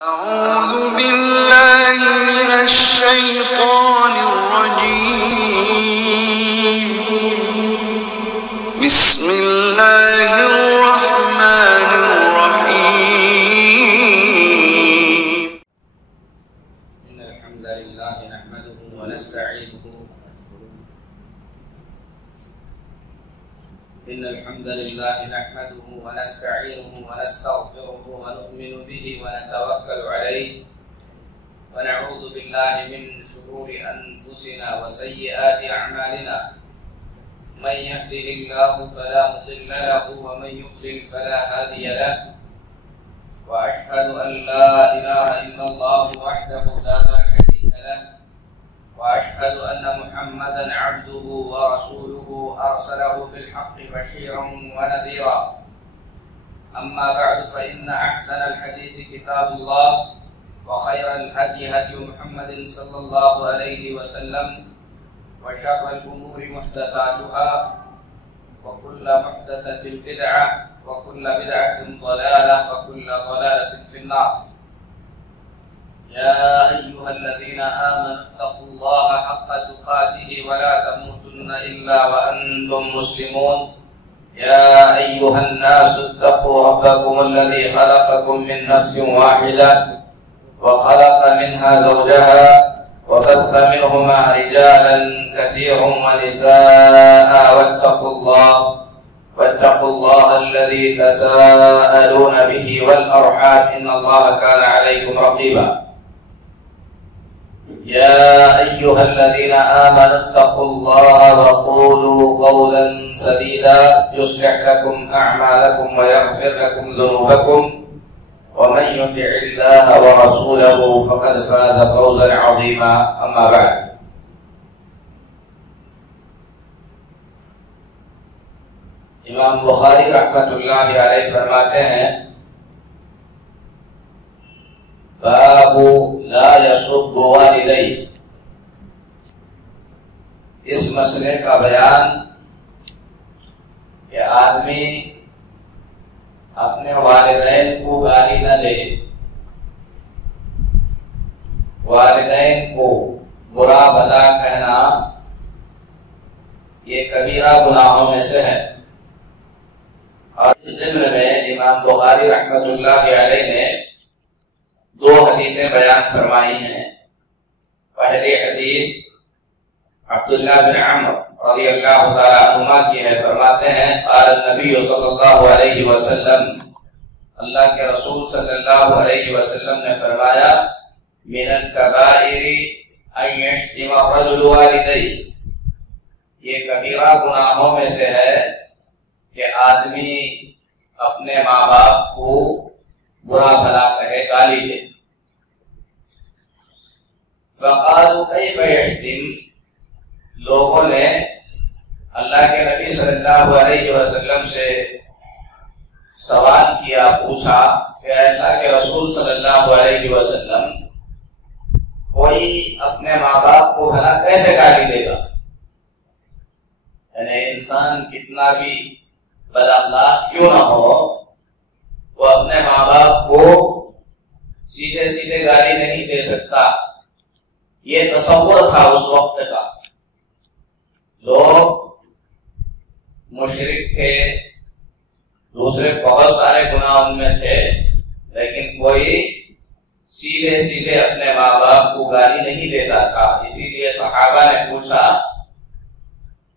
أعوذ بالله من الشيطان الرجيم. بسم الله الرحمن الرحيم. إن الحمد لله نحمده ونستعينه ونستغفره ونؤمن به ونتوكل عليه ونعوذ بالله من شرور أنفسنا وسيئات أعمالنا. من يهده الله فلا مضل له ومن يضلل فلا هادي له. وأشهد أن لا إله إلا الله وحده لا شريك له وأشهد أن محمدا عبده ورسوله أرسله بالحق بشيرا ونذيرا. أما بعد فإن أحسن الحديث كتاب الله وخير الهدي هدي محمد صلى الله عليه وسلم وشر الأمور محدثاتها وكل محدثة بدعة وكل بدعة ضلالة وكل ضلالة في النار. يا أيها الذين آمنوا اتقوا الله حق تقاته ولا تموتن إلا وأنتم مسلمون. يا أيها الناس اتقوا ربكم الذي خلقكم من نفس واحدة وخلق منها زوجها وبث منهما رجالا كثيرا ونساء واتقوا الله الذي تساءلون به والأرحام إن الله كان عليكم رقيبا. يا أيها الذين آمنوا اتقوا الله وقولوا قولا سديدا يصلح لكم أعمالكم ويغفر لكم ذنوبكم ومن يطع الله ورسوله فقد فاز فوزا عظيما. أما بعد. امام بخاری رحمت اللہ علیہ فرماتے ہیں باب لا يسب والدی. اس مسئلے کا بیان کہ آدمی اپنے والدین کو گالی نہ دے، والدین کو برا بھلا کہنا یہ کبیرہ گناہوں میں سے ہے. اور اس ضمن میں امام بخاری رحمت اللہ علیہ نے دو حدیثیں بیان فرمائی ہیں. پہلی حدیث عبداللہ بن عمر رضی اللہ تعالی عنہما کی ہے. فرماتے ہیں قال النبی صلی اللہ علیہ وسلم، اللہ کے رسول صلی اللہ علیہ وسلم نے فرمایا من الکبائر ان یشتم الرجل والدیہ. یہ کبیرہ گناہوں میں سے ہے کہ آدمی اپنے ماں باپ کو برا بھلا کہے، گالی دے. فقالوا کیف یشتم. لوگوں نے اللہ کے نبی صلی اللہ علیہ وسلم سے سوال کیا، پوچھا کہ اللہ کے رسول صلی اللہ علیہ وسلم کوئی اپنے ماں باپ کو بھلا کیسے گالی دے گا؟ یعنی انسان کتنا بھی بد اخلاق کیوں نہ ہو، وہ اپنے ماں باپ کو سیدھے سیدھے گالی نہیں دے سکتا. یہ تصور تھا اس وقت کا. لوگ مشرک تھے، دوسرے بہت سارے گناہ ان میں تھے، لیکن کوئی سیدھے سیدھے اپنے ماں باپ کو گالی نہیں دیتا تھا. اسی لیے صحابہ نے پوچھا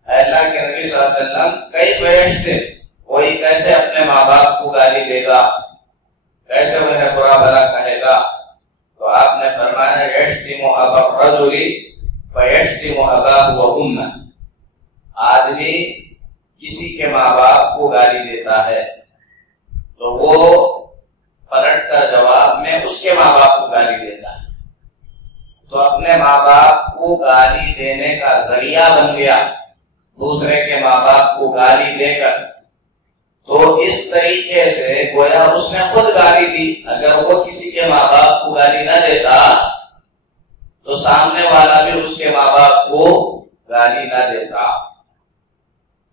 اللہ کے نبی صلی اللہ علیہ وسلم کیف یشتم، کوئی کیسے اپنے ماں باپ کو گالی دے گا، کیسے انہیں برا بھلا کہے گا؟ تو آپ نے فرمایا یشتم ابا الرجل فیشتم اباہ و امہ. آدمی کسی کے ماں باپ کو گالی دیتا ہے تو وہ پلٹ کر جواب میں اس کے ماں باپ کو گالی دیتا ہے. تو اپنے ماں باپ کو گالی دینے کا ذریعہ بن گیا دوسرے کے ماں باپ کو گالی دے کر. تو اس طریقے سے گویا اس نے خود گالی دی. اگر وہ کسی کے ماں باپ کو گالی نہ دیتا تو سامنے والا بھی اس کے ماں باپ کو گالی نہ دیتا.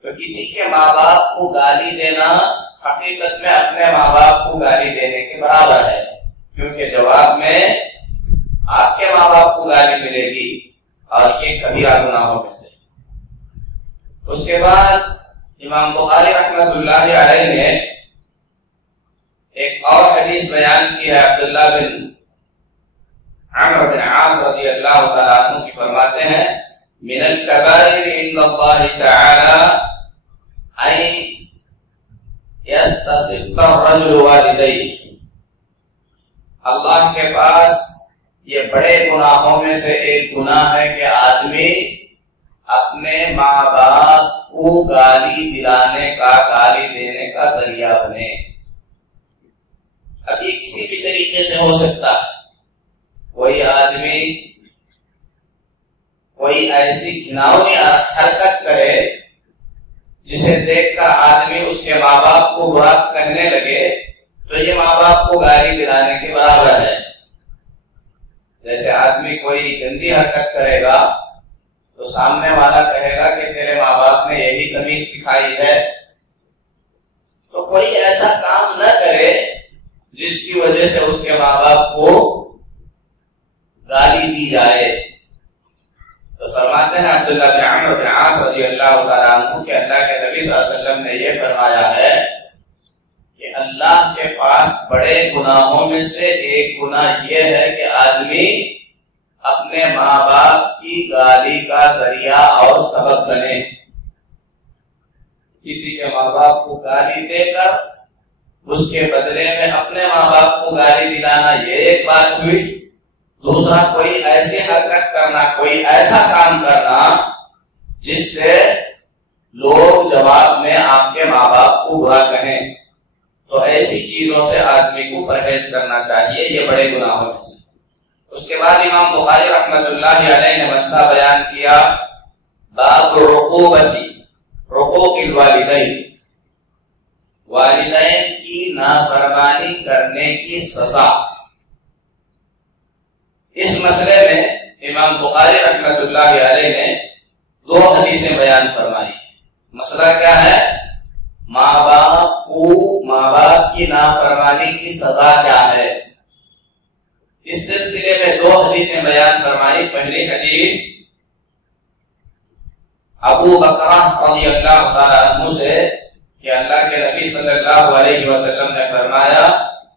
تو کسی کے ماں باپ کو گالی دینا حقیقت میں اپنے ماں باپ کو گالی دینے کے برابر ہے. کیونکہ جواب میں آپ کے ماں باپ کو گالی ملے گی اور یہ کبیرہ گناہوں میں سے۔ اس کے بعد امام بخاری رحمۃ اللہ علیہ نے ایک اور حدیث بیان کی ہے، عبداللہ بن عمرو بن عاص رضی اللہ تعالیٰ عنہ کی، فرماتے ہیں من الكبائر عند اللہ تعالی ان یستصب الرجل والدیہ، اللہ کے پاس یہ بڑے گناہوں میں سے ایک گناہ ہے کہ آدمی اپنے ماں باپ کو گالی دلانے کا، گالی دینے کا ذریعہ بنے۔ اب یہ کسی بھی طریقے سے ہو سکتا ہے، کوئی آدمی کوئی ایسی گھناؤنی حرکت کرے جسے دیکھ کر آدمی اس کے ماں باپ کو برا کہنے لگے تو یہ ماں باپ کو گالی دلانے کے برابر ہے۔ جیسے آدمی کوئی گندی حرکت کرے گا تو سامنے والا کہے گا کہ تیرے ماں باپ نے یہی تمیز سکھائی ہے، تو کوئی ایسا کام نہ کرے جس کی وجہ سے اس کے ماں باپ کو گالی دی جائے۔ تو فرماتے ہیں عبداللہ بن عمرو بن عاص رضی اللہ تعالیٰ عنہ کہ اللہ کے نبی صلی اللہ علیہ وسلم نے یہ فرمایا ہے کہ اللہ کے پاس بڑے گناہوں میں سے ایک گناہ یہ ہے کہ آدمی اپنے ماں باپ کی گالی کا ذریعہ اور سبب بنے۔ کسی کے ماں باپ کو گالی دے کر اس کے بدلے میں اپنے ماں باپ کو گالی دلانا، یہ ایک بات ہوئی۔ دوسرا، کوئی ایسی حرکت کرنا، کوئی ایسا کام کرنا جس سے لوگ جواب میں آپ کے ماں باپ کو برا کہیں، تو ایسی چیزوں سے آدمی کو پرہیز کرنا چاہیے، یہ بڑے گناہوں میں سے۔ اس کے بعد امام بخاری رحمۃ اللہ علیہ نے مسئلہ بیان کیا، باب عقوبتی عقوق الوالدین، والدین کی نافرمانی کرنے کی سزا۔ اس مسئلے میں امام بخاری رحمۃ اللہ علیہ نے دو حدیثیں بیان فرمائی۔ مسئلہ کیا ہے؟ ماں باپ کی نافرمانی کی سزا کیا ہے؟ اس سلسلے میں دو حدیثیں بیان فرمائی۔ پہلی حدیث ابو بکرہ رضی اللہ تعالی عنہ سے کہ اللہ کے نبی صلی اللہ علیہ وسلم نے فرمایا،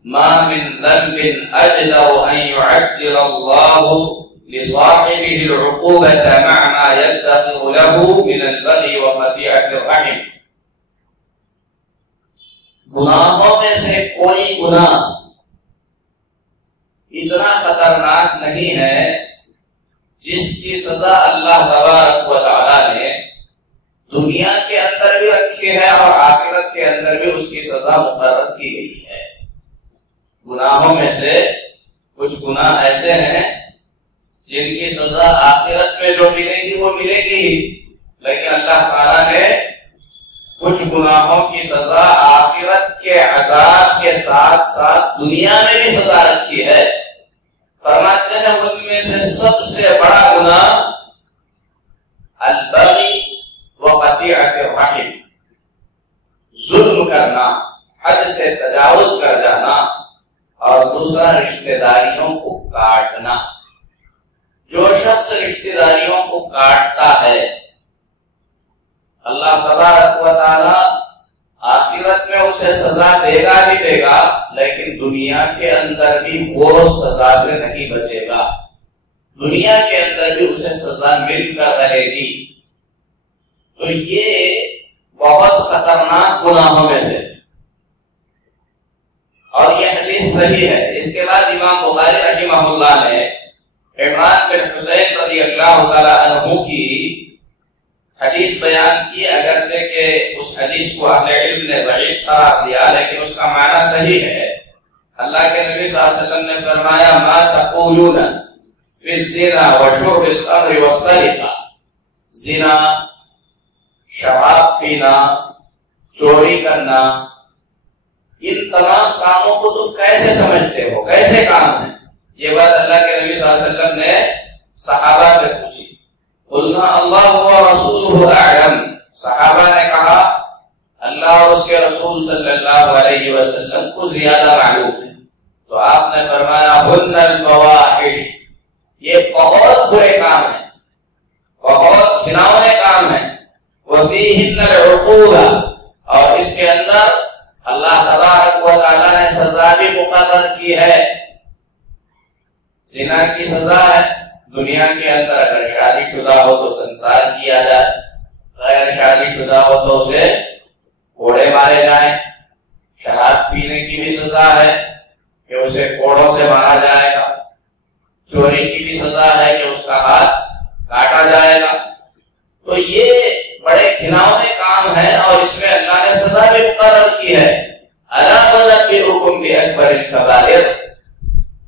ما من ذنب اجدر ان يعجل الله لصاحبه العقوبة مع ما يدخر له من البغي وقطيعة الرحم۔ گناہوں میں سے کوئی گناہ اتنا خطرناک نہیں ہے جس کی سزا اللہ تبارک و تعالی نے دنیا کے اندر بھی رکھی ہے اور آخرت کے اندر بھی اس کی سزا مقرر کی گئی ہے۔ گناہوں میں سے کچھ گناہ ایسے ہیں جن کی سزا آخرت میں جو ملے گی وہ ملے گی ہی، لیکن اللہ تعالیٰ نے کچھ گناہوں کی سزا آخرت کے عذاب کے ساتھ ساتھ دنیا میں بھی سزا رکھی ہے۔ فرماتے ہیں ان میں سے سب سے بڑا گناہ البغی وقطیعۃ الرحم، ظلم کرنا، حد سے تجاوز کر جانا، اور دوسرا رشتہ داریوں کو کاٹنا۔ جو شخص رشتہ داریوں کو کاٹتا ہے اللہ تبارک و تعالی آخرت میں اسے سزا دے گا ہی دے گا، لیکن دنیا کے اندر بھی وہ سزا سے نہیں بچے گا، دنیا کے اندر بھی اسے سزا مل کر رہے گی۔ تو یہ بہت خطرناک گناہوں میں سے، اور یہ حدیث صحیح ہے۔ اس کے بعد امام بخاری رحمہ اللہ نے عمران بن حسین رضی اللہ تعالی عنہ کی حدیث بیان کی، اگرچہ کہ اس حدیث کو اہل علم نے ضعیف قرار دیا، لیکن اس کا معنی صحیح ہے۔ اللہ کے نبی صلی اللہ علیہ وسلم نے فرمایا، ما تقولون فی الزنا وشرب الخمر والسرقہ، زنا، شراب پینا، چوری کرنا، ان تمام کاموں کو تم کیسے سمجھتے ہو، کیسے کام ہیں؟ یہ بات اللہ کے نبی صلی اللہ علیہ وسلم نے صحابہ سے پوچھی۔ قلنا اللہ ورسولہ اعلم، صحابہ نے کہا اللہ اور اس کے رسول صلی اللہ علیہ وسلم کو زیادہ معلوم ہے۔ تو تو آپ نے فرمایا ہن الفواحش، یہ بہت برے کام ہیں، بہت گھناؤنے کام ہیں، وفیہن العقوبہ، اور اس کے اندر اللہ تبارک و تعالیٰ نے سزا بھی مقرر کی ہے۔ زنا کی سزا ہے دنیا کے اندر، اگر شادی شدہ ہو تو سنسار کیا جائے، غیر شادی شدہ ہو تو اسے کوڑے مارے جائیں۔ شراب پینے کی بھی سزا ہے کہ اسے کوڑوں سے مارا جائے گا۔ چوری کی بھی سزا ہے کہ اس کا ہاتھ کاٹا جائے گا۔ تو یہ بڑے گھناؤنے کام ہیں اور اس میں اللہ نے سزا بھی مقرر کی ہے۔ الا انبئکم باکبر الکبائر،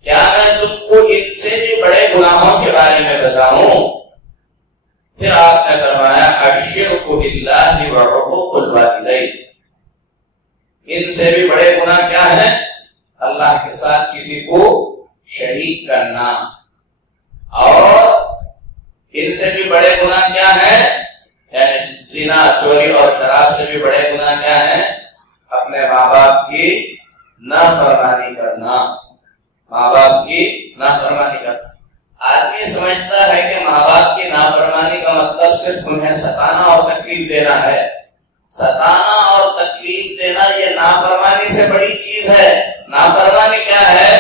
کیا میں تم کو ان سے بھی بڑے گناہوں کے بارے میں بتاؤں؟ پھر آپ نے فرمایا الشرک باللہ وعقوق الوالدین، ان سے بھی بڑے گناہ کیا ہیں؟ اللہ کے ساتھ کسی کو شریک کرنا۔ اور ان سے بھی بڑے گناہ کیا ہیں؟ یعنی زنا، چوری اور شراب سے بھی بڑے گناہ کیا ہیں؟ اپنے ماں باپ کی نافرمانی کرنا، ماں باپ کی نافرمانی کرنا۔ آدمی سمجھتا ہے کہ ماں باپ کی نافرمانی کا مطلب صرف انہیں ستانا اور تکلیف دینا ہے۔ ستانا اور تکلیف دینا یہ نافرمانی سے بڑی چیز ہے۔ نافرمانی کیا ہے؟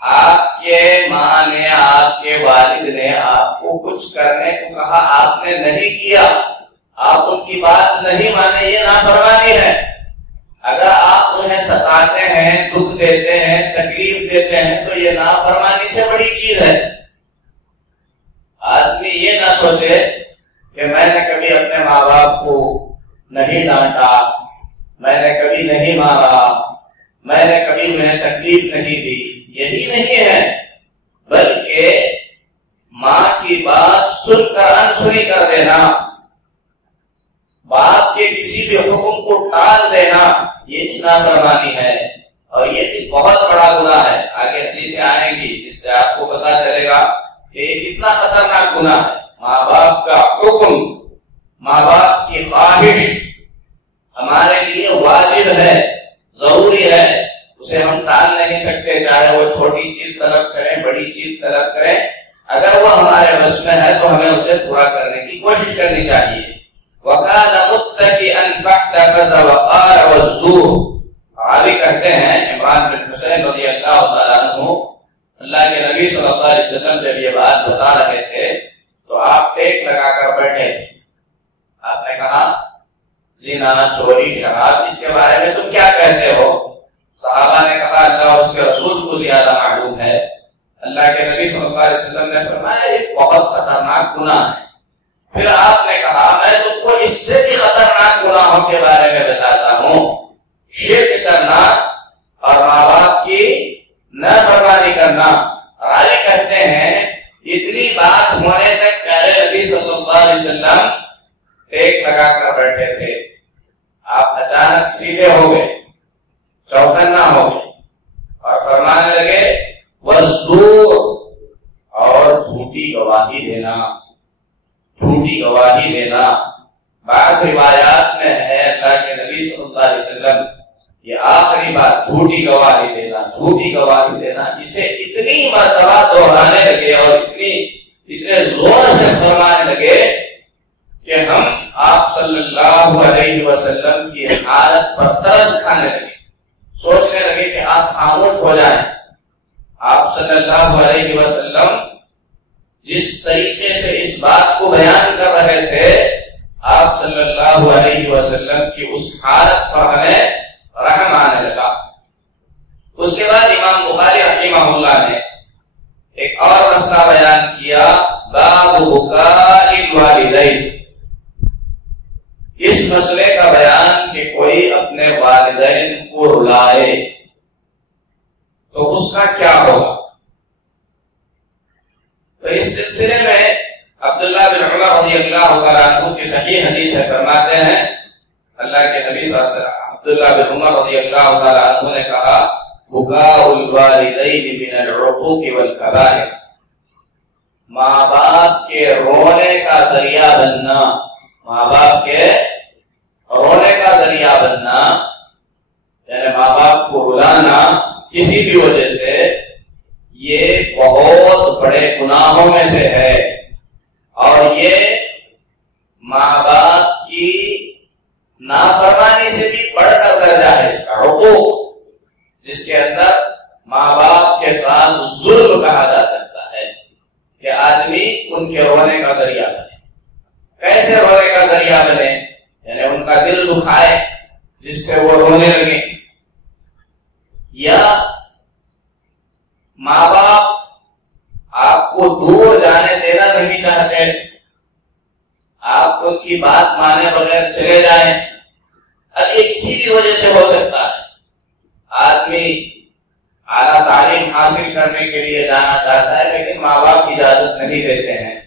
آپ کے ماں نے، آپ کے والد نے آپ کو کچھ کرنے کو کہا، آپ نے نہیں کیا، آپ ان کی بات نہیں مانے، یہ نافرمانی ہے۔ اگر آپ انہیں ستاتے ہیں، دکھ دیتے ہیں، تکلیف دیتے ہیں تو یہ نافرمانی سے بڑی چیز ہے۔ آدمی یہ نہ سوچے کہ میں نے کبھی اپنے ماں باپ کو نہیں ڈانٹا، میں نے کبھی نہیں مارا، میں نے کبھی انہیں تکلیف نہیں دی، یہی نہیں ہے، بلکہ ماں کی بات سن کر انسنی کر دینا، باپ کے کسی بھی حکم کو ٹال دینا، یہ بھی نافرمانی ہے اور یہ بھی بہت بڑا گناہ ہے۔ آگے حدیثیں آئیں گی جس سے آپ کو پتا چلے گا کہ یہ کتنا خطرناک گناہ ہے۔ ماں باپ کا حکم، ماں باپ کی خواہش ہمارے لیے واجب ہے، ضروری ہے، اسے ہم ٹال نہیں سکتے، چاہے وہ چھوٹی چیز طلب کریں، بڑی چیز طلب کریں، اگر وہ ہمارے بس میں ہے تو ہمیں اسے پورا کرنے کی کوشش کرنی چاہیے۔ وَكَانَ مُتَّكِئًا فَاحْتَفَظَ وَقَالَ وَالزُّورُ، علی کہتے ہیں عمران بن حسین رضی اللہ تعالیٰ عنہ، اللہ کے نبی صلی اللہ علیہ وسلم جب یہ بات بتا رہے تھے تو آپ ٹیک لگا کر بیٹھے تھے۔ آپ نے کہا زنا، چوری، شراب، اس کے بارے میں تم کیا کہتے ہو؟ صحابہ نے کہا اللہ اور اس کے رسول کو زیادہ معلوم ہے۔ اللہ کے نبی صلی اللہ علیہ وسلم نے فرمایا یہ بہت خطرناک گناہ ہے۔ پھر آپ نے کہا میں تم کو اس سے بھی خطرناک گناہوں کے بارے میں بتاتا ہوں، شرک کرنا اور ماں باپ کی نافرمانی کرنا۔ راوی کہتے ہیں اتنی بات ہونے تک پیارے نبی صلی اللہ علیہ وسلم ٹیک لگا کر بیٹھے تھے۔ آپ اچانک سیدھے ہو گئے، چوکنا ہو گئے اور فرمانے لگے وَالزُّورُ، اور جھوٹی گواہی دینا، جھوٹی گواہی دینا۔ بعض روایات میں ہے اللہ کے نبی صلی اللہ علیہ وسلم یہ آخری بات، جھوٹی گواہی دینا، جھوٹی گواہی دینا، اسے اتنی مرتبہ دہرانے لگے اور اتنے زور سے فرمانے لگے کہ ہم آپ صلی اللہ علیہ وسلم کی حالت پر ترس کھانے لگے، سوچنے لگے کہ آپ خاموش ہو جائیں۔ آپ صلی اللہ علیہ وسلم جس طریقے سے اس بات کو بیان کر رہے تھے، آپ صلی اللہ علیہ وسلم کی اس حالت پر ہمیں رحم آنے لگا۔ اس کے بعد امام بخاری رحمہ اللہ نے ایک اور مسئلہ بیان کیا، باب بکاء الوالدین، اس مسئلے کا بیان کہ کوئی اپنے والدین کو رلائے تو اس کا کیا ہوگا۔ تو اس سلسلے میں عبداللہ بن عمر رضی اللہ تعالیٰ عنہ کی صحیح حدیث ہے، فرماتے ہیں اللہ کے نبی صلی اللہ علیہ وسلم، عبداللہ بن عمر رضی اللہ تعالیٰ عنہ نے کہا بکاء الوالدین من العقوق والکبائر، ماں باپ کے رونے کا ذریعہ بننا، ماں باپ کے رونے کا ذریعہ بننا، یعنی ماں باپ کو رلانا کسی بھی وجہ سے، یہ بہت بڑے گناہوں میں سے ہے، اور یہ ماں باپ کی نافرمانی سے بھی بڑھ کر درجہ ہے اس کا، حقوق جس کے اندر ماں باپ کے ساتھ ظلم کہا جا سکتا ہے کہ آدمی ان کے رونے کا ذریعہ بنے۔ کیسے رونے کا ذریعہ بنے؟ یعنی ان کا دل دکھائے جس سے وہ رونے لگے، یا ماں باپ آپ کو دور جانے دینا نہیں چاہتے، آپ ان کی بات مانے بغیر چلے جائیں۔ اب یہ کسی بھی وجہ سے ہو سکتا ہے، آدمی اعلیٰ تعلیم حاصل کرنے کے لیے جانا چاہتا ہے لیکن ماں باپ کی اجازت نہیں دیتے ہیں۔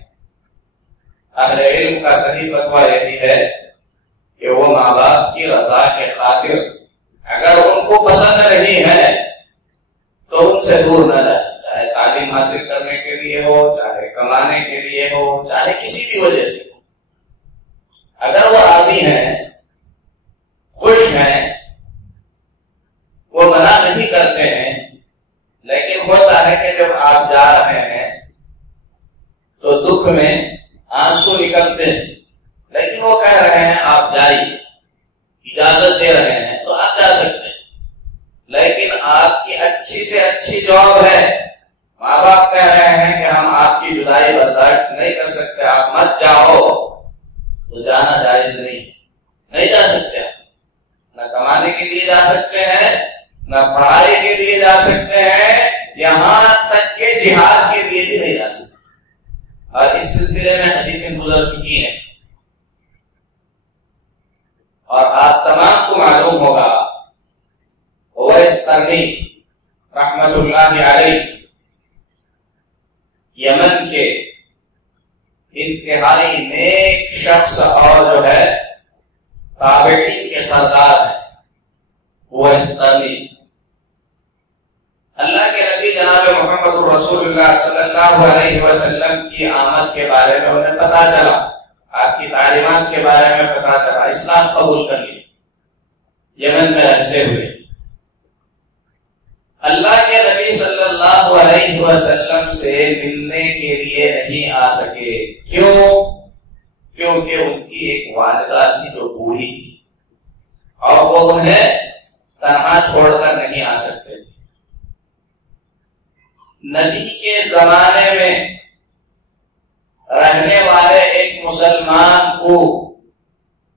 اہل علم کا صحیح فتویٰ یہی ہے کہ وہ ماں باپ کی رضا کے خاطر اگر ان کو پسند نہیں ہے تو ان سے دور نہ جائے، چاہے تعلیم حاصل کرنے کے لیے ہو، چاہے کمانے کے لیے ہو، چاہے کسی بھی وجہ سے ہو۔ اگر وہ راضی ہیں، خوش ہیں، وہ منع نہیں کرتے ہیں، لیکن ہوتا ہے کہ جب آپ جا رہے ہیں تو دکھ میں آنسو نکلتے ہیں، لیکن وہ کہہ رہے ہیں آپ جائیے، اجازت دے رہے ہیں تو آپ جا سکتے ہیں، لیکن آپ کی اچھی سے اچھی جاب ہے، ماں باپ کہہ رہے ہیں کہ ہم آپ کی جدائی برداشت نہیں کر سکتے، آپ مت جاؤ، تو جانا جائز نہیں جا سکتے آپ، نہ کمانے کے لیے جا سکتے ہیں، نہ پڑھائی کے لیے جا سکتے ہیں، یہاں تک کہ جہاد کے لیے بھی نہیں جا سکتے۔ اور اس سلسلے میں حدیثیں گزر چکی ہیں، اور آپ تمام کو معلوم ہوگا اویس قرنی رحمت اللہ علیہ یمن کے انتہائی نیک شخص اور جو ہے تابعین کے سردار ہیں اویس قرنی۔ اللہ کے نبی جناب محمد رسول اللہ صلی اللہ علیہ وسلم کی آمد کے بارے میں انہیں پتا چلا، آپ کی تعلیمات کے بارے میں پتا چلا، اسلام قبول کر لیا یمن میں رہتے ہوئے۔ اللہ کے نبی صلی اللہ علیہ وسلم سے ملنے کے لیے نہیں آ سکے، کیوں؟ کیونکہ ان کی ایک والدہ تھی جو بوڑھی تھی اور وہ انہیں تنہا چھوڑ کر نہیں آ سکتے تھے۔ نبی کے زمانے میں رہنے والے ایک مسلمان کو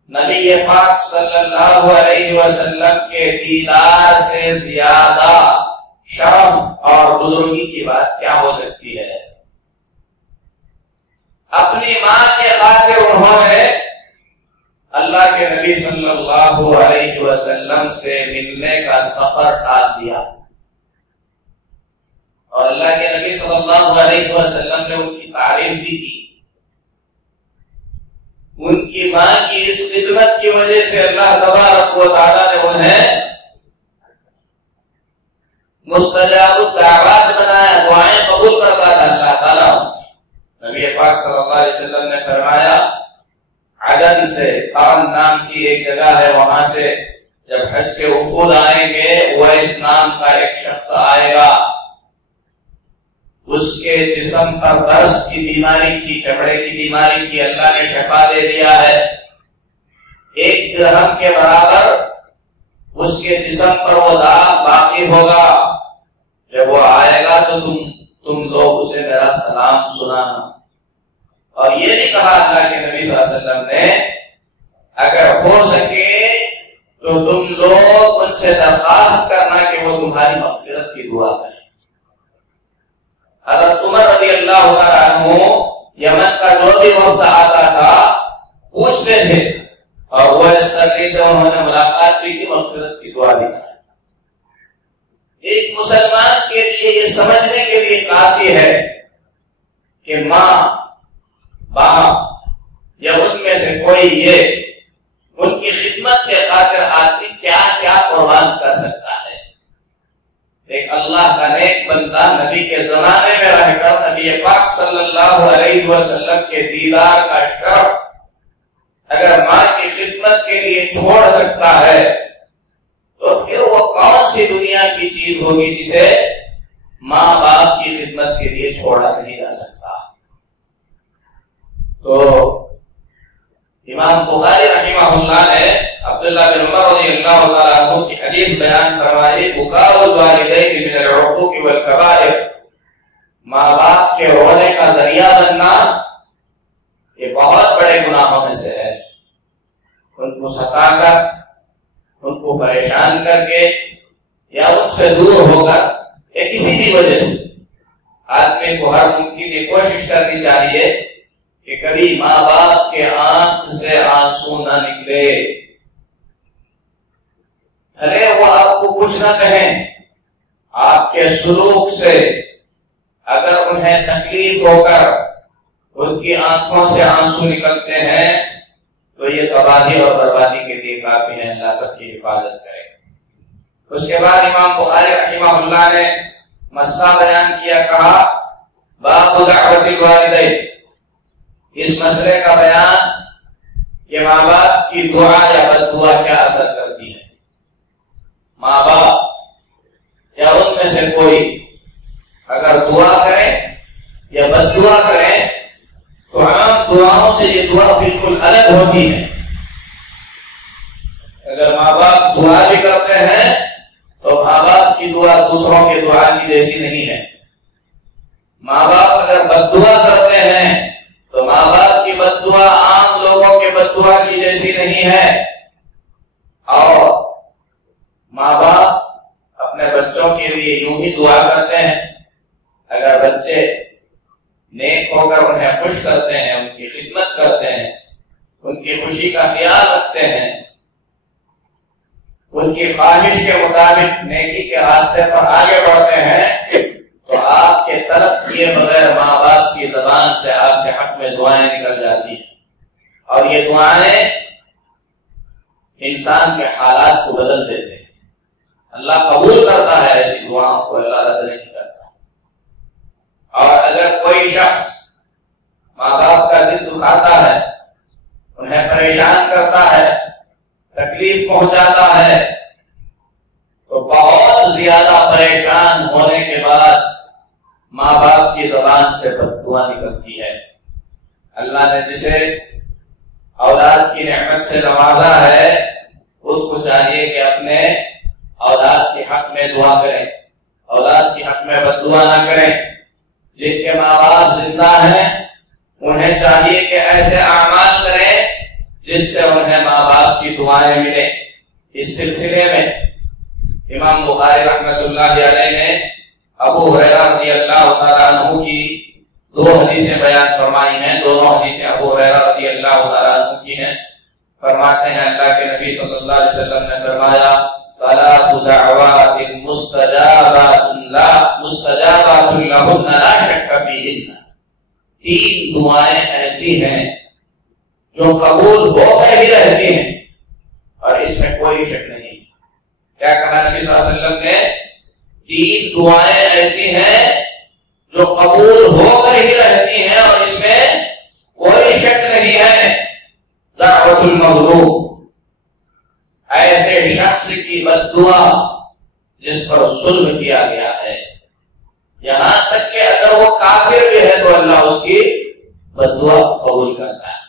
نبی پاک صلی اللہ علیہ وسلم کے دیدار سے زیادہ شرف اور بزرگی کی بات کیا ہو سکتی ہے؟ اپنی ماں کے خاطر انہوں نے اللہ کے نبی صلی اللہ علیہ وسلم سے ملنے کا سفر ٹال دیا، اور اللہ کے نبی صلی اللہ علیہ وسلم نے ان کی تعریف بھی کی۔ ان کی ماں کی اس خدمت کی وجہ سے اللہ تبارک و تعالیٰ نے انہیں مستجاب الدعوات بنایا، دعائیں قبول کرتا تھا اللہ تعالیٰ۔ نبی پاک صلی اللہ علیہ وسلم نے فرمایا عدن سے، قرن نام کی ایک جگہ ہے، وہاں سے جب حج کے وفود آئیں گے، اویس نام کا ایک شخص آئے گا، اس کے جسم پر برس کی بیماری تھی، چمڑے کی بیماری تھی، اللہ نے شفا دے دیا ہے، 1 درہم کے برابر اس کے جسم پر وہ داغ باقی ہوگا، جب وہ آئے گا تو تم لوگ اسے میرا سلام سنانا۔ اور یہ بھی کہا اللہ کے نبی صلی اللہ علیہ وسلم نے اگر ہو سکے تو تم لوگ ان سے درخواست کرنا کہ وہ تمہاری مغفرت کی دعا کریں۔ حضرت عمر رضی اللہ تعالیٰ عنہ یمن کا جو بھی وفد آتا تھا پوچھتے تھے، اور وہ اس طریقے سے انہوں نے ملاقات بھی کی، مغفرت کی دعا بھی کرائی۔ ایک مسلمان کے لیے یہ سمجھنے کے لیے کافی ہے کہ ماں باپ یا ان میں سے کوئی یہ ان کی خدمت کے خاطر آدمی کیا کیا قربان کر سکتا ہے۔ ایک اللہ کا نیک بندہ نبی کے زمانے میں رہ کر نبی پاک صلی اللہ علیہ وسلم کے دیدار کا شرف اگر ماں کی خدمت کے لیے چھوڑ سکتا ہے تو تو پھر وہ کون سی دنیا کی چیز ہوگی جسے ماں باپ کی خدمت کے لیے چھوڑا نہیں جا سکتا؟ تو امام بخاری رحمہ اللہ نے عبداللہ بن عمر رضی اللہ تعالیٰ عنہ کی حدیث بیان فرمائی، بکاء الوالدین من العقوق والکبائر، ماں باپ کے رونے کا ذریعہ بننا یہ بہت بڑے گناہوں میں سے ہے۔ ان کو ستا کر، ان کو پریشان کر کے، یا ان سے دور ہو کر، یا کسی بھی وجہ سے آدمی کو ہر ممکن یہ کوشش کرنی چاہیے کہ کبھی ماں باپ کے آنکھ سے آنسو نہ نکلے، بھلے وہ آپ کو کچھ نہ کہیں، آپ کے سلوک سے اگر انہیں تکلیف ہو کر ان کی آنکھوں سے آنسو نکلتے ہیں تو یہ تباہی اور بربادی کے لیے کافی ہے۔ اللہ سب کی حفاظت کرے۔ اس کے بعد امام بخاری رحمہ اللہ نے مسئلہ بیان کیا، کہا باب دعوت الوالدین، اس مسئلے کا بیان کہ ماں باپ کی دعا یا بد دعا کیا اثر کرتی ہے۔ ماں باپ یا ان میں سے کوئی اگر دعا کرے یا بد دعا کرے تو عام دعاؤں سے یہ دعا بالکل الگ ہوتی ہے۔ اگر ماں باپ دعا بھی کرتے ہیں تو ماں باپ کی دعا دوسروں کے دعا کی جیسی نہیں ہے۔ ماں باپ اگر بد دعا کرتے ہیں تو ماں باپ کی بد دعا عام لوگوں کے بد دعا کی جیسی نہیں ہے۔ اور ماں باپ اپنے بچوں کے لیے یوں ہی دعا کرتے ہیں، اگر بچے نیک ہو کر انہیں خوش کرتے ہیں، ان کی خدمت کرتے ہیں، ان کی خوشی کا خیال رکھتے ہیں، ان کی خواہش کے مطابق نیکی کے راستے پر آگے بڑھتے ہیں، تو آپ کے طلب کیے بغیر ماں باپ کی زبان سے آپ کے حق میں دعائیں نکل جاتی ہیں، اور یہ دعائیں انسان کے حالات کو بدل دیتے ہیں۔ اللہ قبول کرتا ہے ایسی دعاؤں کو، اللہ رد نہیں کرتا۔ اور اگر کوئی شخص ماں باپ کا دل دکھاتا ہے، انہیں پریشان کرتا ہے، تکلیف پہنچاتا ہے، تو بہت زیادہ پریشان ہونے کے بعد ماں باپ کی زبان سے بد دعا نکلتی ہے۔ اللہ نے جسے اولاد کی نعمت سے نوازا ہے، خود کو چاہیے کہ اپنے اولاد کے حق میں دعا کریں، اولاد کے حق میں بد دعا نہ کریں۔ جن کے ماں باپ زندہ ہیں انہیں چاہیے کہ ایسے اعمال کریں جس سے انہیں ماں باپ کی دعائیں ملیں۔ اس سلسلے میں امام بخاری رحمۃ اللہ علیہ نے ابو ہریرہ رضی اللہ تعالیٰ عنہ کی دو حدیثیں بیان فرمائی ہیں۔ دونوں حدیثیں ابو ہریرہ رضی اللہ تعالیٰ عنہ کی ہیں۔ فرماتے ہیں اللہ کے نبی صلی اللہ علیہ وسلم نے فرمایا، ثلاث دعوات مستجابات لہن لا شک فیہن، تین دعائیں ایسی ہیں جو قبول ہو کر ہی رہتی ہیں اور اس میں کوئی شک نہیں۔ کیا کہا نبی صلی اللہ علیہ وسلم نے؟ تین دعائیں ایسی ہیں جو قبول ہو کر ہی رہتی ہیں اور اس میں کوئی شک نہیں ہے۔ دعوت المظلوم، ایسے شخص کی بد دعا جس پر ظلم کیا گیا ہے، یہاں تک کہ اگر وہ کافر بھی ہے تو اللہ اس کی بد دعا قبول کرتا ہے۔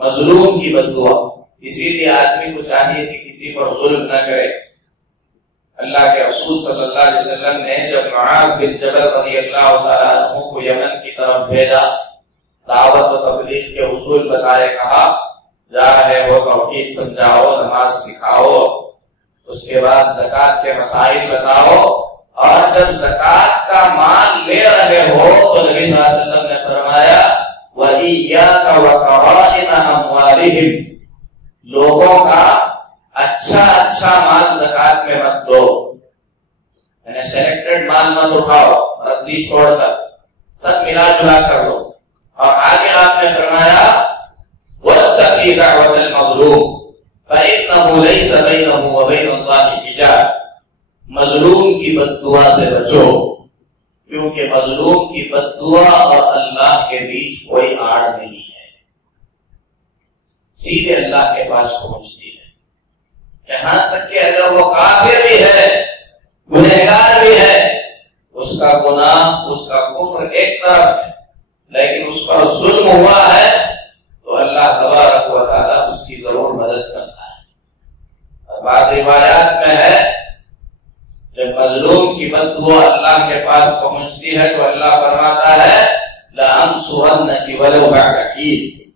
مظلوم کی بد دعا، اسی لیے آدمی کو چاہیے کہ کسی پر ظلم نہ کرے۔ اللہ کے رسول صلی اللہ علیہ وسلم نے جب معاذ بن جبل رضی اللہ تعالیٰ عنہ کو یمن کی طرف بھیجا، دعوت و تبلیغ کے اصول بتائے، کہا جا رہے ہو توحید سمجھاؤ، نماز سکھاؤ، اس کے بعد زکوٰۃ کے مسائل بتاؤ، اور جب زکوٰۃ کا مال لے رہے ہو تو نبی صلی اللہ علیہ وسلم نے فرمایا وَإِيَّاكَ وَقَرَائِمَ أَمْوَالِهِمْ، لوگوں کا اچھا مال زکوٰۃ میں مت دو، یعنی سلیکٹڈ مال مت اٹھاؤ، ردی چھوڑ کر سب ملا جلا کر دو۔ اور آگے آپ نے فرمایا وَاتَّقِ دَعْوَةَ الْمَظْلُومِ فَإِنَّهُ لَيْسَ بَيْنَهُ وَبَيْنَ اللَّهِ حِجَابٌ، مظلوم کی بد دعا سے بچو، کیونکہ مظلوم کی بد دعا اور اللہ کے بیچ کوئی آڑ نہیں ہے، سیدھے اللہ کے پاس پہنچتی ہے۔ یہاں تک کہ اگر وہ کافر بھی ہے، گنہگار بھی ہے، اس کا گناہ، اس کا کفر ایک طرف ہے، لیکن اس پر ظلم ہوا ہے تو اللہ تبارک و تعالیٰ اس کی ضرور مدد کرتا ہے۔ اور بعض روایات میں ہے جب مظلوم کی بد دعا اللہ کے پاس پہنچتی ہے تو اللہ فرماتا ہے لَأَنْصُرَنَّكِ وَلَوْ بَعْدَ حِينٍ،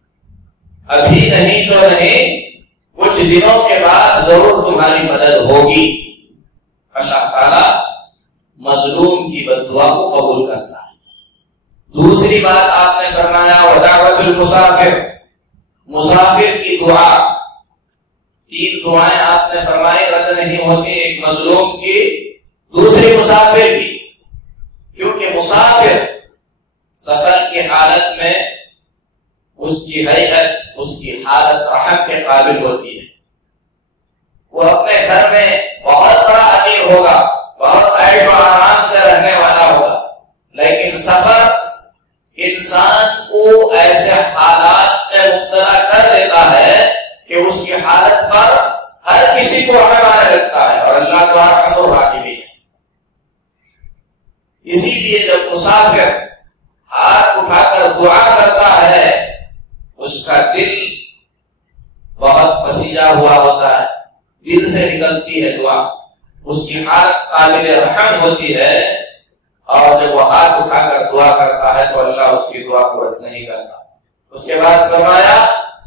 ابھی نہیں تو نہیں، کچھ دنوں کے بعد ضرور تمہاری مدد ہوگی۔ اللہ تعالیٰ مظلوم کی بد دعا کو قبول کرتا ہے۔ دوسری بات آپ نے فرمایا وَدَعْوَةُ الْمُسَافِرِ، مسافر کی دعا۔ 3 دعائیں آپ نے فرمائی رد نہیں ہوتی، ایک مظلوم کی، دوسری مسافر کی، کیونکہ مسافر سفر کی حالت میں اس کی حیت، اس کی حالت رحم کے قابل ہوتی ہے۔ وہ اپنے گھر میں بہت بڑا امیر ہوگا، بہت عیش و آرام سے رہنے والا ہوگا، لیکن سفر انسان کو ایسے حالات میں مبتلا کر دیتا ہے کہ اس کی حالت پر ہر کسی کو رحم آنے لگتا ہے، اور اللہ تو ارحم الراحمین ہے۔ اسی لیے جب مسافر ہاتھ اٹھا کر دعا کرتا ہے، اس کا دل بہت پسیجا ہوا ہوتا ہے، دل سے نکلتی ہے دعا، اس کی حالت قابل رحم ہوتی ہے، اور جب وہ ہاتھ اٹھا کر دعا کرتا ہے تو اللہ اس کی دعا کو رد نہیں کرتا۔ اس کے بعد فرمایا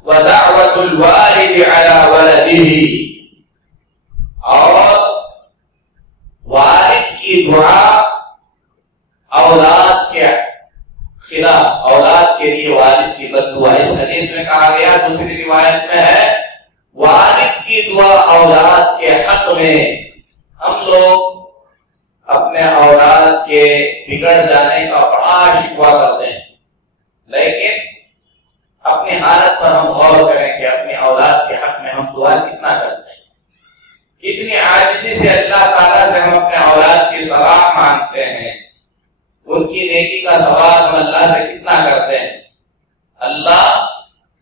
وَدَعْوَةُ الْوَالِدِ عَلَى وَلَدِهِ، اور والد کی دعا اولاد کے خلاف، اولاد کے لیے والد کی بد دعا۔ اس حدیث میں کہا گیا، دوسری روایت میں ہے والد کی دعا اولاد کے حق میں۔ ہم لوگ اپنے اولاد کے بگڑ جانے کا بڑا شکوہ کرتے ہیں، لیکن اپنی حالت پر ہم غور کریں کہ اپنی اولاد کے حق میں ہم دعا کتنا کرتے ہیں، کتنی عاجزی سے اللہ تعالیٰ سے ہم اپنے اولاد کی صلاح مانگتے ہیں، ان کی نیکی کا سوال ہم اللہ سے کتنا کرتے ہیں۔ اللہ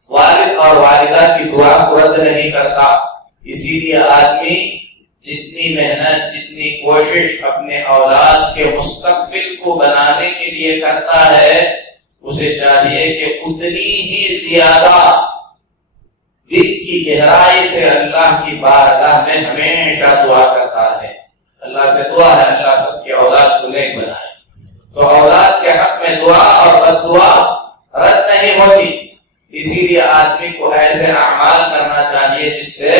والد اور والدہ کی دعا کو رد نہیں کرتا، اسی لیے آدمی جتنی محنت، جتنی کوشش اپنے اولاد کے مستقبل کو بنانے کے لیے کرتا ہے، اسے چاہیے کہ اتنی ہی زیادہ دل کی گہرائی سے اللہ کی بارگاہ میں ہمیشہ دعا کرتا ہے۔ اللہ سے دعا ہے اللہ سب کی اولاد کو نیک بنائے۔ تو اولاد کے حق میں دعا اور بد دعا رد نہیں ہوتی، اسی لیے آدمی کو ایسے اعمال کرنا چاہیے جس سے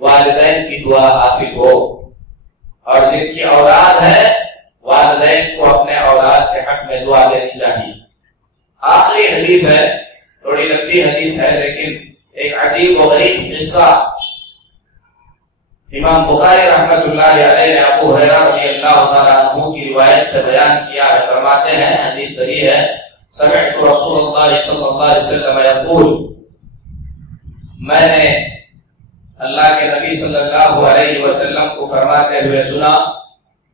والدین کی دعا حاصل ہو، اور جن کی اولاد ہے والدین کو اپنے اولاد کے حق میں دعا دینی چاہیے۔ آخری حدیث ہے، تھوڑی لمبی حدیث ہے، لیکن ایک عجیب و غریب قصہ امام بخاری رحمت اللہ علیہ نے ابو ہریرہ رضی اللہ تعالیٰ عنہ کی روایت سے بیان کیا ہے۔ فرماتے ہیں، حدیث صحیح ہے، سمعت رسول اللہ صلی اللہ علیہ وسلم یقول، میں نے اللہ کے نبی صلی اللہ علیہ وسلم کو فرماتے ہوئے سنا،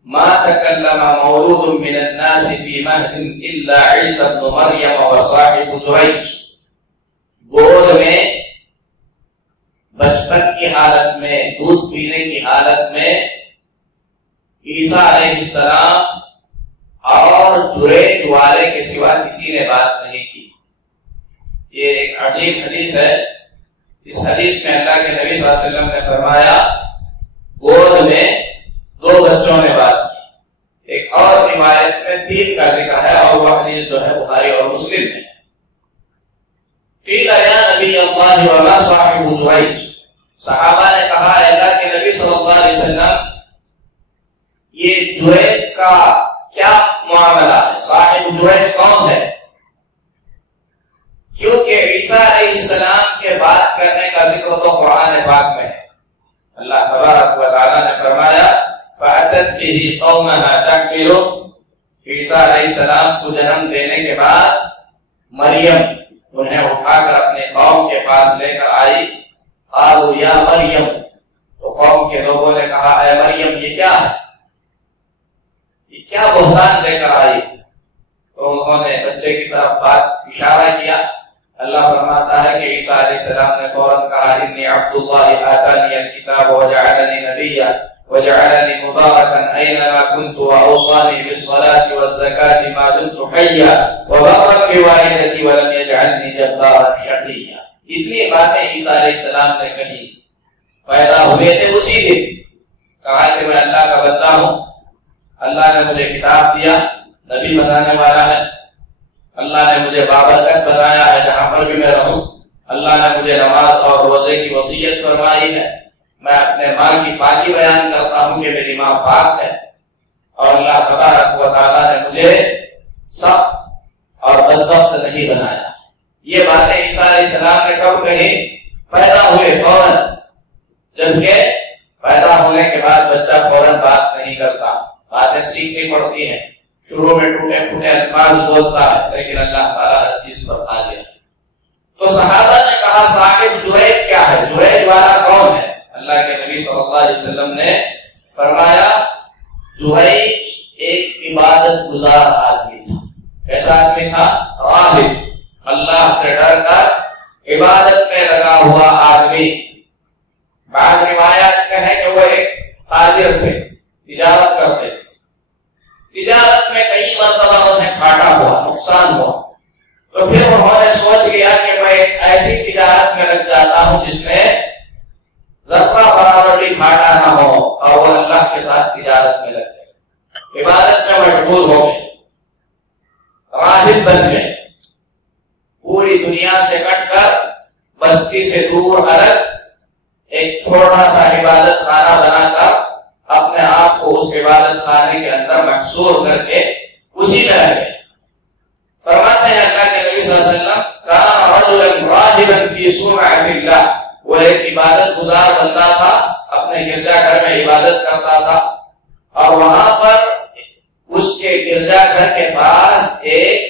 ما تکلم مولود من الناس فی مہد الا عیسی ابن مریم وصاحب جریج، گود میں بچپن کی حالت میں، دودھ پینے کی حالت میں عیسیٰ علیہ السلام اور جریج والے کے سوا کسی نے بات نہیں کی۔ یہ ایک عجیب حدیث ہے۔ اس حدیث میں اللہ کے نبی صلی اللہ علیہ وسلم نے فرمایا گود میں 2 بچوں نے بات کی۔ ایک اور روایت میں 3 کا ذکر ہے، اور وہ حدیث جو ہے بخاری اور مسلم میں۔ قیل یا نبی اللہ وما صاحب جریج، صحابہ نے کہا اے اللہ کے نبی صلی اللہ علیہ وسلم یہ جریج کا کیا معاملہ ہے، صاحب جریج کون ہے؟ کیونکہ عیسیٰ علیہ السلام کے بات کرنے کا ذکر تو قرآن پاک میں ہے۔ اللہ تبارک و تعالیٰ نے فرمایا فَأَتَتْ بِهِ قَوْمَهَا تَحْمِلُهُ، عیسیٰ علیہ السلام کو جنم دینے کے بعد مریم انہیں اٹھا کر اپنے قوم کے پاس لے کر آئی۔ قالوا یا مریم، تو قوم کے لوگوں نے کہا اے مریم یہ کیا ہے، یہ کیا بہتان لے کر آئی؟ تو انہوں نے بچے کی طرف بات اشارہ کیا، اللہ فرماتا ہے کہ عیسیٰ علیہ السلام نے فوراً کہا انی عبد اللہ آتانی الکتاب وجعلنی نبیا وجعلنی مبارکا اینما کنت واوصانی بالصلاة والزکاة ما دمت حیا وبرا بوالدتی ولم یجعلنی جبارا شقیا. اتنی باتیں عیسیٰ علیہ السلام نے کہی. پیدا ہوئے تھے اسی دن کہا کہ میں اللہ کا بندہ ہوں, اللہ نے مجھے کتاب دیا, نبی بتانے والا ہے, اللہ نے مجھے بابرکت بنایا ہے جہاں پر بھی میں رہوں, اللہ نے مجھے نماز اور روزے کی وصیت فرمائی ہے, میں اپنے ماں کی پاکی بیان کرتا ہوں کہ میری ماں پاک ہے, اور اللہ تبارک و تعالیٰ نے مجھے سخت اور بدبخت نہیں بنایا. یہ باتیں عیسیٰ علیہ السلام نے کب کہی؟ پیدا ہوئے فوراً. جبکہ پیدا ہونے کے بعد بچہ فوراً بات نہیں کرتا, باتیں سیکھنی پڑتی ہیں. شروع میں ٹوٹے پھوٹے الفاظ بولتا ہے, لیکن اللہ تعالیٰ ہر چیز پر قادر ہے. تو صحابہ نے کہا صاحب جریج کیا ہے, جریج والا کون ہے؟ اللہ کے نبی صلی اللہ علیہ وسلم نے فرمایا جریج ایک عبادت گزار آدمی تھا. کیسا آدمی تھا؟ راہب, اللہ سے ڈر کر عبادت میں لگا ہوا آدمی. بعض روایات میں ہے کہ وہ ایک تاجر تھے, تجارت کرتے تھے. تجارت میں کئی مرتبہ انہیں گھاٹا ہوا, نقصان ہوا, تو پھر انہوں نے سوچ لیا کہ میں ایک ایسی تجارت میں لگ جاتا ہوں جس میں ذرہ برابر بھی گھاٹا نہ ہو, اور وہ اللہ کے ساتھ تجارت میں لگ گئے, عبادت میں مشغول ہو گئے, راہب بن گئے. پوری دنیا سے کٹ کر بستی سے دور الگ ایک چھوٹا سا عبادت خانہ بنا کر اپنے آپ کو اس عبادت خانے کے اندر محصور کر کے اسی میں رہ گئے. فرماتے ہیں اللہ کے نبی صلی اللہ علیہ وسلم کان رجلا راہبا فی صومعۃ اللہ, وہ ایک عبادت گزار بندہ تھا, اپنے گرجا گھر میں عبادت کرتا تھا, اور وہاں پر اس کے گرجا گھر کے پاس ایک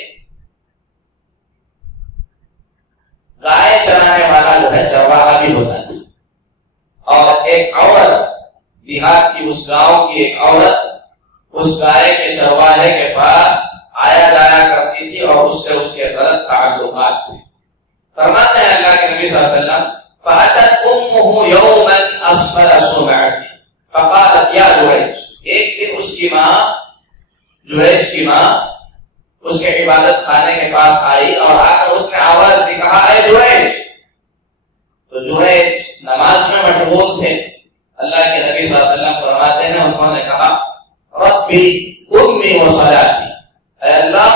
گائے چرانے والا جو ہے چرواہا بھی ہوتا تھا, اور ایک عورت دیہات کی, اس گاؤں کی ایک عورت اس گائے کے چرواہے کے پاس آیا جایا کرتی تھی, اور اس سے اس کے غلط تعلقات تھے. فرماتے ہیں اللہ کے نبی صلی اللہ علیہ وسلم فأتت أمه يوما أسفل صومعته فقالت يا جریج, ایک دن اس کی ماں, جریج کی ماں اس کے عبادت خانے کے پاس آئی, اور آ کر اس نے آواز دی, کہا اے جریج. تو جریج نماز میں مشغول تھے. اللہ کے نبی صلی اللہ علیہ وسلم فرماتے ہیں انہوں نے کہا ربی امی و صلاتی, اے اللہ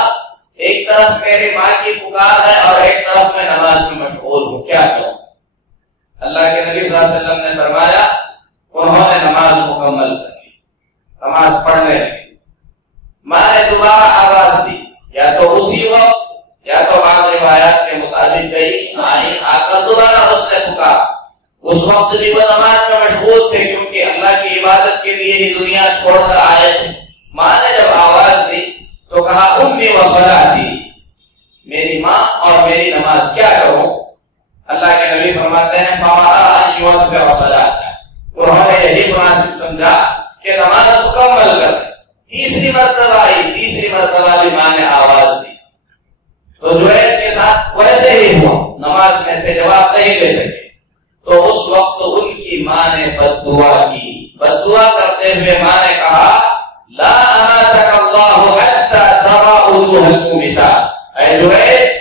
ایک طرف میری ماں کی پکار ہے اور ایک طرف میں نماز میں مشغول ہوں, کیا کروں؟ اللہ کے نبی صلی اللہ علیہ وسلم نے فرمایا انہوں نے نماز مکمل کر لی, نماز پڑھنے لگے. ماں نے دوبارہ آواز دی, یا تو اسی وقت یا تو بعض روایات کے مطابق گئی آئی, آ کر دوبارہ اس نے پکارا. اس وقت بھی وہ نماز میں مشغول تھے کیونکہ اللہ کی عبادت کے لیے ہی دنیا چھوڑ کر آئے تھے. ماں نے جب آواز دی تو کہا امی و صلاتی, میری ماں اور میری نماز, کیا کروں؟ اللہ کے نبی فرماتے ہیں فَمَا أَنْ يُوَفِّرَ صَلَاتَهُ, انہوں نے یہی مناسب سمجھا کہ نماز مکمل کر. تیسری مرتبہ آئی, تیسری مرتبہ بھی ماں نے آواز دی, تو جریج کے ساتھ ویسے ہی ہوا, نماز میں تھے, جواب نہیں دے سکے. تو اس وقت ان کی ماں نے بد دعا کی. بد دعا کرتے ہوئے ماں نے کہا لا اماتک اللہ حتی ترى وجوہ المومسات, اے جریج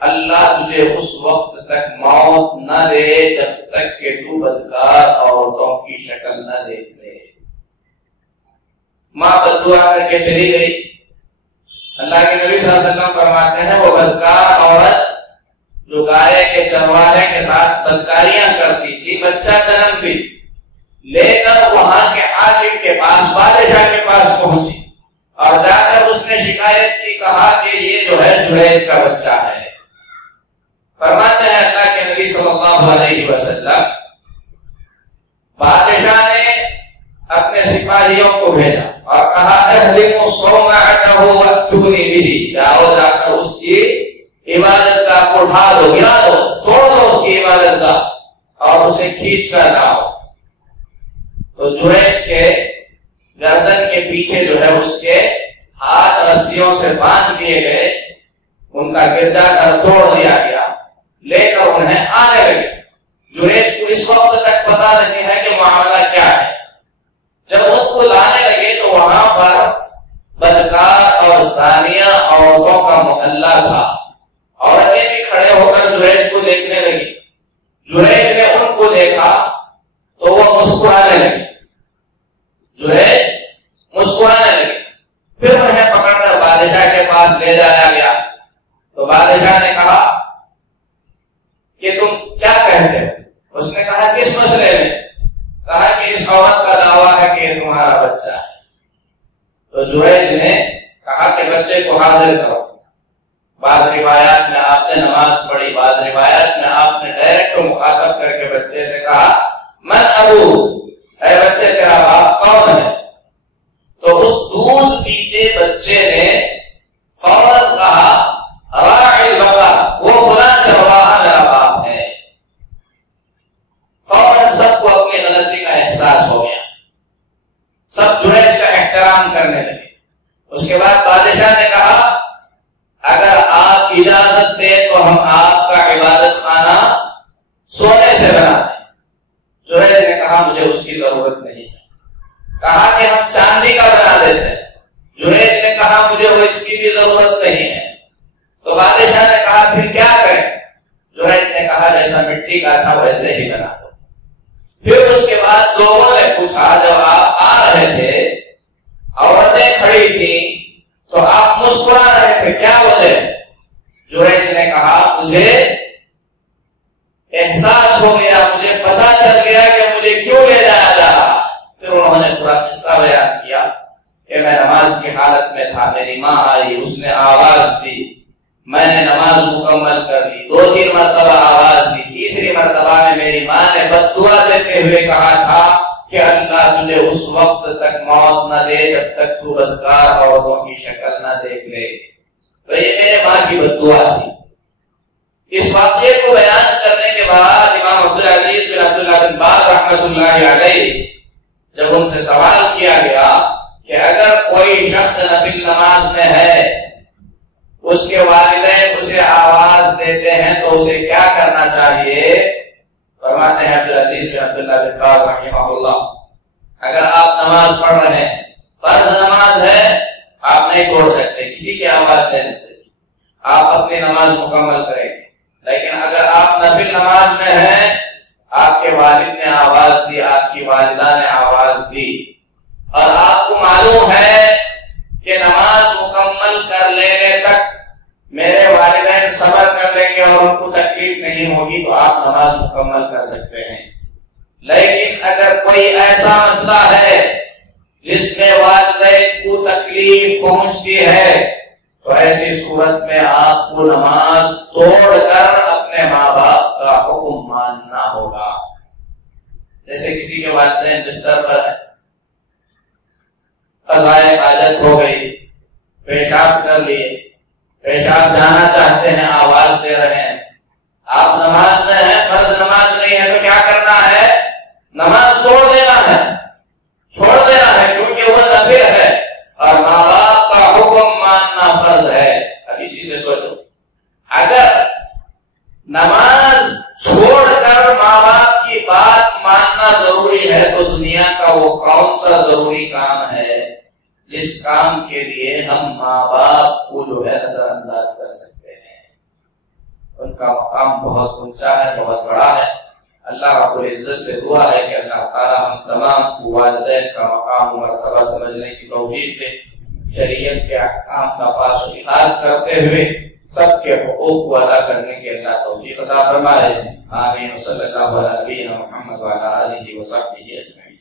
اللہ تجھے اس وقت تک موت نہ دے جب تک کہ تو بدکار عورتوں کی شکل نہ دیکھ لے. ماں بد دعا کر کے چلی گئی. اللہ کے نبی صلی اللہ علیہ وسلم فرماتے ہیں وہ بدکار عورت جو گائے کے چرواہے کے ساتھ بدکاریاں کرتی تھی, بچہ جنم بھی لے کر وہاں کے حاکم کے پاس, بادشاہ کے پاس پہنچی, اور جا کر اس نے شکایت کی, کہا کہ یہ جو ہے جریج کا بچہ ہے. فرماتے ہیں اللہ کے نبی صلی اللہ علیہ وسلم بادشاہ نے اپنے سپاہیوں کو بھیجا اور کہا اہدموا صومعته واتونی به, جاؤ جا کر اس کی عبادت گاہ کو ڈھا دو, گرا دو, توڑ دو اس کی عبادت گاہ اور اسے کھینچ کر لاؤ. تو جریج کے گردن کے پیچھے جو ہے اس کے ہاتھ رسیوں سے باندھ دیے گئے, ان کا گرجا گھر توڑ دیا گیا, انہیں آنے لگے. جریج کو اس وقت تک پتا نہیں ہے کہ معاملہ کیا ہے. جب ان کو لانے لگے تو وہاں پر بدکار اور زانیہ عورتوں کا محلہ تھا. عورتیں بھی کھڑے ہو کر جریج کو دیکھنے لگی. جریج نے ان کو دیکھا تو وہ مسکرانے لگے. جریج مسکرانے لگے. پھر انہیں پکڑ کر بادشاہ کے پاس لے جایا گیا. تو بادشاہ نے کہا کہ تم کیا کہتے ہو؟ اس نے کہا کس مسئلے میں؟ کہا کہ اس عورت کا دعویٰ ہے کہ یہ تمہارا بچہ ہے. تو جریج نے کہا کہ بچے کو حاضر کرو. بعض روایات میں آپ نے نماز پڑھی, بعض روایات میں آپ نے ڈائریکٹ مخاطب کر کے بچے سے کہا من ابو, اے بچے تیرا باپ کون ہے؟ تو اس دودھ پیتے بچے نے فوراً کہا راعی البقر, وہ فلاں چرواہا میرا باپ ہے. فوراً سب کو اپنی غلطی کا احساس ہو گیا. سب جریج کا احترام کرنے لگے. اس کے بعد بادشاہ نے کہا اگر آپ اجازت دیں تو ہم آپ کا عبادت خانہ سونے سے بنا دیں. جریج نے کہا مجھے اس کی ضرورت نہیں ہے. کہا کہ ہم چاندی کا بنا دیتے ہیں. جریج نے کہا مجھے وہ اس کی بھی ضرورت نہیں ہے. تو بادشاہ نے کہا پھر کیا کریں؟ جریج نے کہا جیسا مٹی کا تھا ویسے ہی بنا دو. پھر اس کے بعد لوگوں نے پوچھا جب آپ آ رہے تھے عورتیں کھڑی تھیں تو آپ مسکرا رہے تھے, کیا وجہ؟ جریج نے کہا مجھے احساس ہو گیا, مجھے پتا چل گیا کہ مجھے کیوں لے جایا جا رہا. پھر انہوں نے پورا قصہ بیان کیا کہ میں نماز کی حالت میں تھا, میری ماں آئی, اس نے آواز دی, میں نے نماز مکمل کر لی, 2-3 مرتبہ آواز دی, تیسری مرتبہ میں میری ماں نے بد دعا دیتے ہوئے کہا تھا کہ اللہ تجھے اس وقت تک موت نہ دے جب تک تو بدکار عورتوں کی شکل نہ دیکھ لے. تو یہ میرے ماں کی بد دعا تھی. اس واقعے کو بیان کرنے کے بعد امام عبدالعزیز بن عبداللہ بن باز رحمۃ اللہ علیہ جب ان سے سوال کیا گیا کہ اگر کوئی شخص نفل نماز میں ہے, اس کے والدین اسے آواز دیتے ہیں تو اسے کیا کرنا چاہیے؟ فرماتے ہیں عبدالعزیز بن عبداللہ بن باز رحمہ اللہ, اگر آپ نماز پڑھ رہے ہیں, فرض نماز ہے, آپ نہیں توڑ سکتے کسی کی آواز دینے سے, آپ اپنی نماز مکمل کریں گے. لیکن اگر آپ نفل نماز میں ہیں, آپ کے والد نے آواز دی, آپ کی والدہ نے آواز دی, اور آپ کو معلوم ہے کہ نماز مکمل کر لینے تک میرے والدین صبر کر لیں گے اور ان کو تکلیف نہیں ہوگی, تو آپ نماز مکمل کر سکتے ہیں. لیکن اگر کوئی ایسا مسئلہ ہے جس میں والدین کو تکلیف پہنچتی ہے, تو ایسی صورت میں آپ کو نماز توڑ کر اپنے ماں باپ کا حکم ماننا ہوگا. جیسے کسی کے والدین بستر پر ہیں, قضائے حاجت ہو گئی, پیشاب کر لیے, پیشاب جانا چاہتے ہیں, آواز دے رہے ہیں, آپ نماز میں ہیں, فرض نماز نہیں ہے, تو کیا کرنا ہے؟ نماز توڑ دینا ہے, چھوڑ دینا ہے, کیونکہ وہ نفل ہے اور ماں باپ کا حکم ماننا فرض ہے. اب اسی سے سوچو, اگر نماز چھوڑ کر ماں باپ کی بات ماننا ضروری ہے, تو دنیا کا وہ کون سا ضروری کام ہے جس کام کے لیے ہم ماں باپ کو جو ہے نظر انداز کر سکتے ہیں؟ ان کا مقام بہت اونچا ہے, بہت بڑا ہے. اللہ رب العزت سے دعا ہے کہ اللہ تعالی ہم تمام کو والدین کا مقام و مرتبہ سمجھنے کی توفیق دے, شریعت کے احکام کا پاس و لحاظ کرتے ہوئے سب کے حقوق کو ادا کرنے کی اللہ توفیق عطا فرمائے. آمین. صلی اللہ علیہ محمد وعلی آلہ وصحبہ اجمعین.